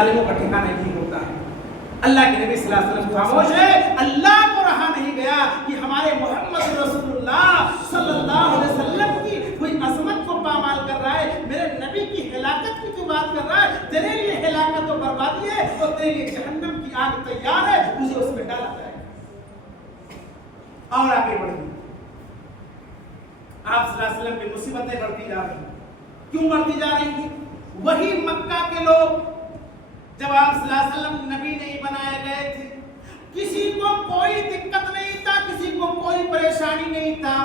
ظالموں کا ٹھکانہ نہیں ہوتا ہے۔ اللہ کے نبی صلی اللہ علیہ وسلم خاموش ہے، اللہ کو رہا نہیں گیا کہ ہمارے محمد رسول اللہ صلی اللہ علیہ وسلم کی کوئی عظمت کو پامال کر رہا ہے، میرے نبی کی ہلاکت کی جو بات کر رہا ہے، تیرے لیے ہلاکت و بربادی ہے اور تیرے لیے جہنم کی آگ تیار ہے، تجھے اس میں ڈالا جائے گا۔ اور آگے بڑھیں، آپ صلی اللہ علیہ وسلم کی مصیبتیں بڑھتی جا رہی ہیں۔ کیوں بڑھتی جا رہی ہیں؟ وہی مکہ کے لوگ جب آپ صلی اللہ علیہ وسلم نبی نہیں بنائے گئے تھے، کسی کو کوئی دقت نہیں تھا، کسی کو کوئی پریشانی نہیں تھا،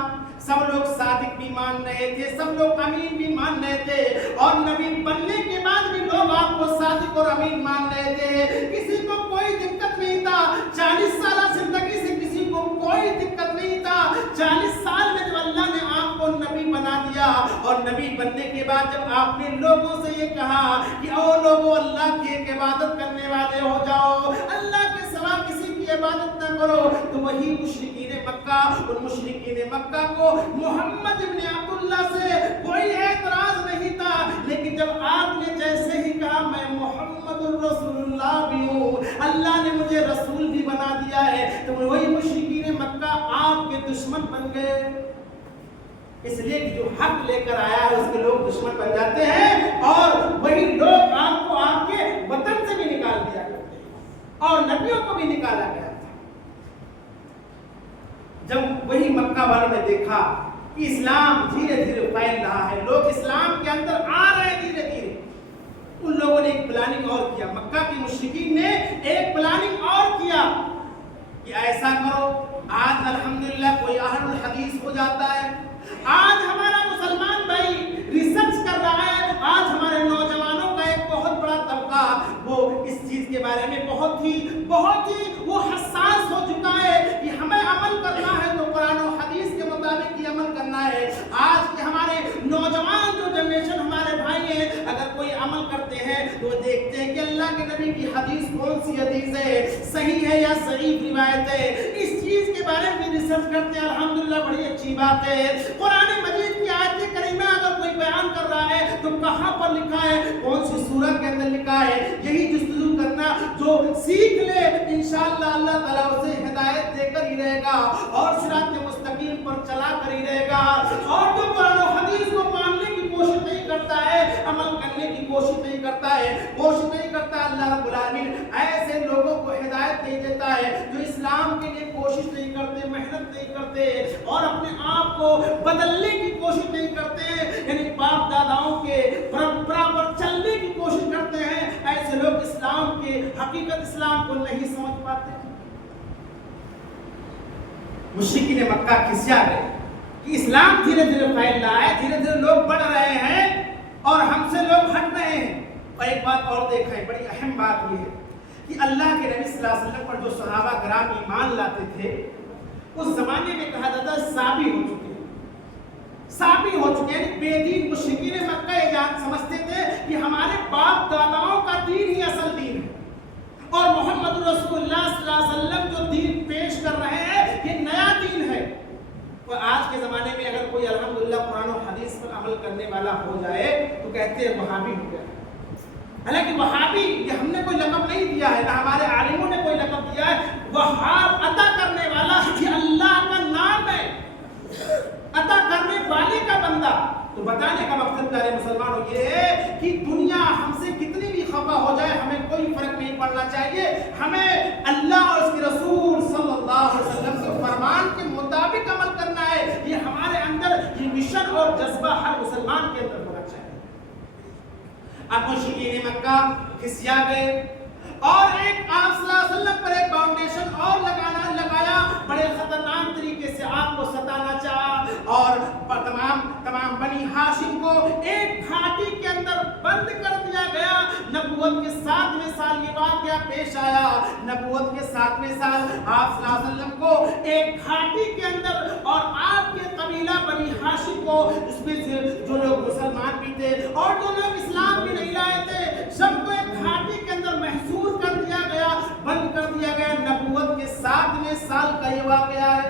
سب لوگ صادق بھی مان رہے تھے، سب لوگ امین بھی مان رہے تھے، اور نبی بننے کے بعد بھی لوگ آپ کو صادق اور امین مان رہے تھے، کسی کو کوئی دقت نہیں تھا۔ 40 سالہ زندگی سے کسی کو کوئی دقت نہیں تھا۔ 40 سال میں جب اللہ نے آپ کو نبی بنا دیا اور نبی بننے کے بعد جب آپ نے لوگوں سے یہ کہا کہ او لوگوں اللہ کی ایک عبادت کرنے والے ہو جاؤ، اللہ کے سوا کسی کی عبادت نہ کرو، تو وہی مشرکین مکہ، ان مشرکین مکہ کو محمد ابن عبداللہ سے کوئی اعتراض نہیں تھا، لیکن جب آپ نے جیسے ہی کہا میں محمد الرسول اللہ بھی ہوں، اللہ نے مجھے رسول بھی بنا دیا ہے، تو وہی مشرکین مکہ آپ کے دشمن بن گئے۔ اس لیے کہ جو حق لے کر آیا ہے اس کے لوگ دشمن بن جاتے ہیں، اور وہی لوگ آپ کو آپ کے وطن سے بھی نکال دیا کرتے ہیں، اور نبیوں کو بھی نکالا گیا تھا۔ جب وہی مکہ والوں نے دیکھا کہ اسلام دھیرے دھیرے پھیل رہا ہے، لوگ اسلام کے اندر آ رہے ہیں دھیرے دھیرے، ان لوگوں نے ایک پلاننگ اور کیا، مکہ کے مشرکین نے ایک پلاننگ اور کیا کہ ایسا کرو، آج الحمدللہ کوئی اہل الحدیث ہو جاتا ہے، آج ہمارا مسلمان بھائی ریسرچ کر رہا ہے، آج ہمارے نوجوانوں کا ایک بہت بڑا طبقہ وہ اس چیز کے بارے میں بہت ہی وہ حساس ہو چکا ہے کہ ہمیں عمل کرنا ہے تو قرآن و حدیث کے مطابق ہی عمل کرنا ہے۔ آج کے ہمارے نوجوان جو جنریشن ہمارے بھائی ہیں، اگر کوئی عمل کرتے ہیں تو دیکھتے ہیں کہ اللہ کے نبی کی حدیث کون سی حدیث ہے، صحیح ہے یا ضعیف روایت ہے، اس چیز کے بارے میں ریسرچ کرتے ہیں، الحمدللہ بڑی اچھی بات ہے۔ قرآن مجید کی آیت کریمہ اگر کوئی بیان کر رہا ہے تو کہاں پر لکھا ہے، کون سی سورت کے اندر لکھا ہے، یہی جستجو کرنا، جو سیکھ لے انشاءاللہ اللہ تعالیٰ اسے ہدایت دے کر ہی رہے گا اور صراط مستقیم پر چلا کر ہی رہے گا، اور جو قرآن و حدیث کو ماننے کی کوشش نہیں کرتا ہے، عمل کرنے کی کوشش نہیں کرتا ہے، اللہ رب العالمین ایسے لوگوں کو ہدایت نہیں دیتا ہے جو اسلام کے لیے کوشش نہیں کرتے، محنت نہیں کرتے اور اپنے آپ کو بدلنے کی کوشش نہیں کرتے، یعنی باپ داداؤں کے پرمپرا پر چلنے کی کوشش کرتے ہیں، ایسے لوگ اسلام کے حقیقت اسلام کو نہیں سمجھ پاتے۔ مشرکین مکہ کھسیا گئے کہ اسلام دھیرے دھیرے پھیل رہا ہے، دھیرے دھیرے لوگ بڑھ رہے ہیں اور ہم سے لوگ ہٹ رہے ہیں۔ اور ایک بات اور دیکھیں، بڑی اہم بات یہ ہے کہ اللہ کے نبی صلی اللہ علیہ وسلم پر جو صحابہ کرام ایمان لاتے تھے، اس زمانے میں کہا جاتا ہے صابی ہو چکے ہیں، بے دین مشرکین مکہ یہ جان سمجھتے تھے کہ ہمارے باپ داداؤں کا دین ہی اصل دین ہے، اور محمد رسول اللہ صلی اللہ علیہ وسلم جو دین پیش کر رہے ہیں یہ نیا دین ہے۔ اور آج کے زمانے میں اگر کوئی الحمدللہ قرآن و حدیث پر عمل کرنے والا ہو جائے تو کہتے ہیں وہابی ہو گیا۔ حالانکہ وہابی یہ ہم نے کوئی لقب نہیں دیا ہے، نہ ہمارے عالموں نے کوئی لقب دیا ہے، وہاب عطا کرنے والا یہ اللہ کا نام ہے، عطا کرنے والے کا بندہ۔ تو بتانے کا مقصد پیارے مسلمانوں یہ ہے کہ دنیا ہم سے کتنی بھی خفا ہو جائے ہمیں کوئی فرق نہیں پڑنا چاہیے، ہمیں اللہ اور اس کے رسول صلی اللہ علیہ وسلم کے فرمان کے مطابق عمل کرنا ہے، یہ ہمارے اندر یہ مشن اور جذبہ ہر مسلمان کے اندر ہونا چاہیے۔ اب مشرکین مکہ کھسیا گئے اور ایک آپ صلی اللہ علیہ وسلم پر ایک فاؤنڈیشن اور لگایا، بڑے خطرناک طریقے سے آپ کو ستانا چاہا، اور تمام بنی ہاشم کو ایک گھاٹی کے اندر بند کر دیا گیا۔ نبوت کے 7ویں سال یہ واقعہ پیش آیا، نبوت کے 7ویں سال آپ صلی اللہ علیہ وسلم کو ایک گھاٹی کے اندر، اور آپ کے قبیلہ بنی ہاشم کو، اس میں جو لوگ مسلمان بھی تھے اور جو لوگ اسلام بھی نہیں لائے تھے، سب کو ایک گھاٹی کے اندر محصور کر دیا گیا، بند کر دیا گیا۔ نبوت کے 7ویں سال کا یہ واقعہ ہے،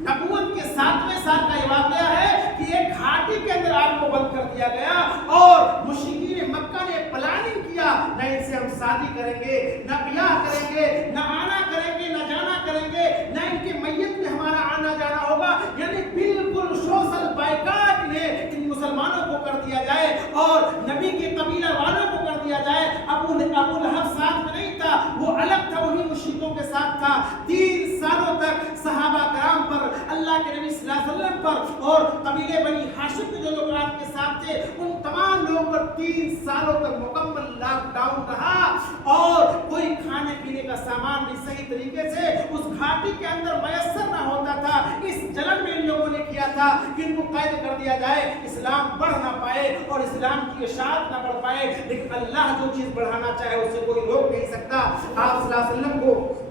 نبوت کے 7ویں سال کا یہ واقعہ ہے کہ ایک گھاٹی کے اندر آپ کو بند کر دیا گیا، اور مشرکین مکہ نے پلاننگ کیا نہ ان سے ہم شادی کریں گے، نہ بیاہ کریں گے، نہ آنا کریں گے، نہ جانا کریں گے، نہ ان کی میت میں ہمارا آنا جانا ہوگا. یعنی بالکل سوشل بائیکاٹ ان مسلمانوں کو کر دیا جائے اور نبی کے قبیلہ والوں کو کر دیا جائے. ابو لہب ساتھ میں نہیں تھا، وہ الگ تھا، انہی مشرکوں کے ساتھ تھا. 3 سالوں تک صحابہ کرام پر، اللہ کے نبی صلی اللہ علیہ وسلم پر اور قبیلے بنی ہاشم کے جو لوگ آپ کے ساتھ تھے ان تمام لوگوں پر 3 سالوں تک مکمل لاک ڈاؤن رہا اور کوئی کھانے پینے کا سامان بھی صحیح طریقے سے اس گھاٹی کے اندر میسر نہ ہوتا تھا. اس جلن میں ان لوگوں نے کیا تھا کہ ان کو قید کر دیا جائے، اسلام بڑھ نہ پائے اور اسلام کی اشاعت نہ بڑھ پائے. لیکن اللہ جو چیز بڑھانا چاہے اسے کوئی روک نہیں سکتا. آپ صلی اللہ علیہ وسلم کو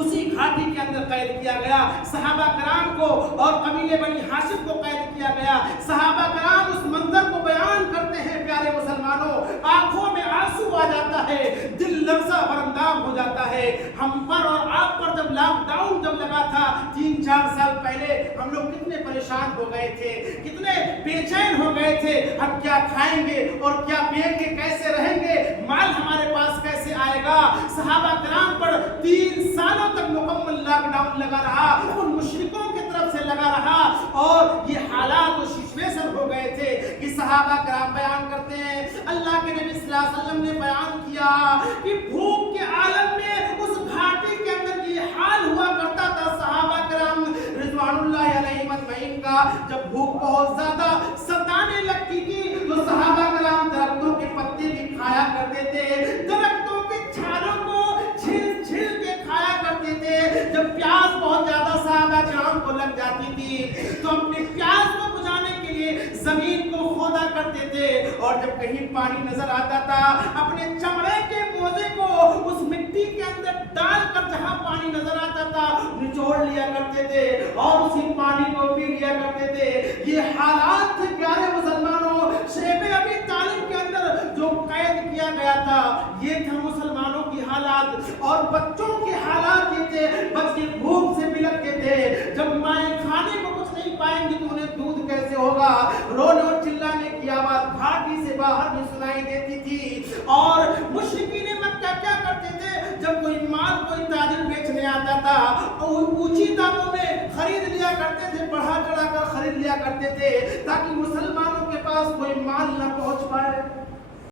اسی گھاٹی کے اندر قید کیا گیا، صحابہ کرام کو اور قبیلے بنی ہاشم کو قید کیا گیا. صحابہ کرام اس منظر کو بیان کرتے ہیں پیارے مسلمانوں، آنکھوں میں آنسو آ جاتا ہے، دل لرزہ برندام ہو جاتا ہے. ہم پر اور آپ پر جب لاک ڈاؤن جب لگا تھا 3-4 سال پہلے، ہم لوگ کتنے پریشان ہو گئے تھے، کتنے بے چین ہو گئے تھے. ہم کیا کھائیں گے اور کیا پئیں گے، کیسے رہیں گے، مال ہمارے پاس کیسے آئے گا. صحابہ کرام پر 3 سالوں تک مکمل لاک ڈاؤن لگا رہا، ان مشرکوں کی طرف سے لگا رہا اور یہ حالات و سچویشن ہو گئے تھے کہ صحابہ کرام بیان کرتے ہیں، اللہ کے نبی صلی اللہ علیہ وسلم نے بیان کیا کہ بھوک کے عالم میں اس گھاٹی کے اندر یہ حال ہوا کرتا تھا. صحابہ کرام رضوان اللہ علیہم اجمعین کا جب بھوک بہت زیادہ ستانے لگتی تھی تو صحابہ کرام درختوں کے پتے بھی کھایا کرتے تھے، درختوں کے چھالوں کو چھل چھل کے کھایا کرتے تھے. جب پیاس بہت زیادہ صحابہ کرام کو لگ جاتی تھی تو اپنے پیاس کو بجھانے کے لیے زمین کو کھودا کرتے تھے اور جب کہیں پانی نظر آتا تھا اپنے چمڑے کے موزے کو اس مٹی کے اندر ڈال کر جہاں پانی نظر آتا تھا نچوڑ لیا کرتے تھے اور اسی پانی کو پی لیا کرتے تھے. یہ حالات تھے پیارے مسلمانوں. شیب ابی طالب کے اندر جو قید کیا گیا تھا یہ تھا مسلمانوں کی حالات اور بچوں کے حالات یہ تھے. بچے بھوک سے بلکتے تھے، جب مائیں کھانے کو کچھ نہیں پائیں گی تو انہیں دودھ کیسے ہوگا. رونے اور چلانے کی آواز گھاٹی سے باہر بھی سنائی دیتی تھی. اور مشرکین مکہ کیا کرتے تھے، جب کوئی مال کوئی تاجر بیچنے آتا تھا اونچی داموں میں خرید لیا کرتے تھے، بڑھا چڑھا کر خرید لیا کرتے تھے تاکہ مسلمانوں کے پاس کوئی مال نہ پہنچ پائے.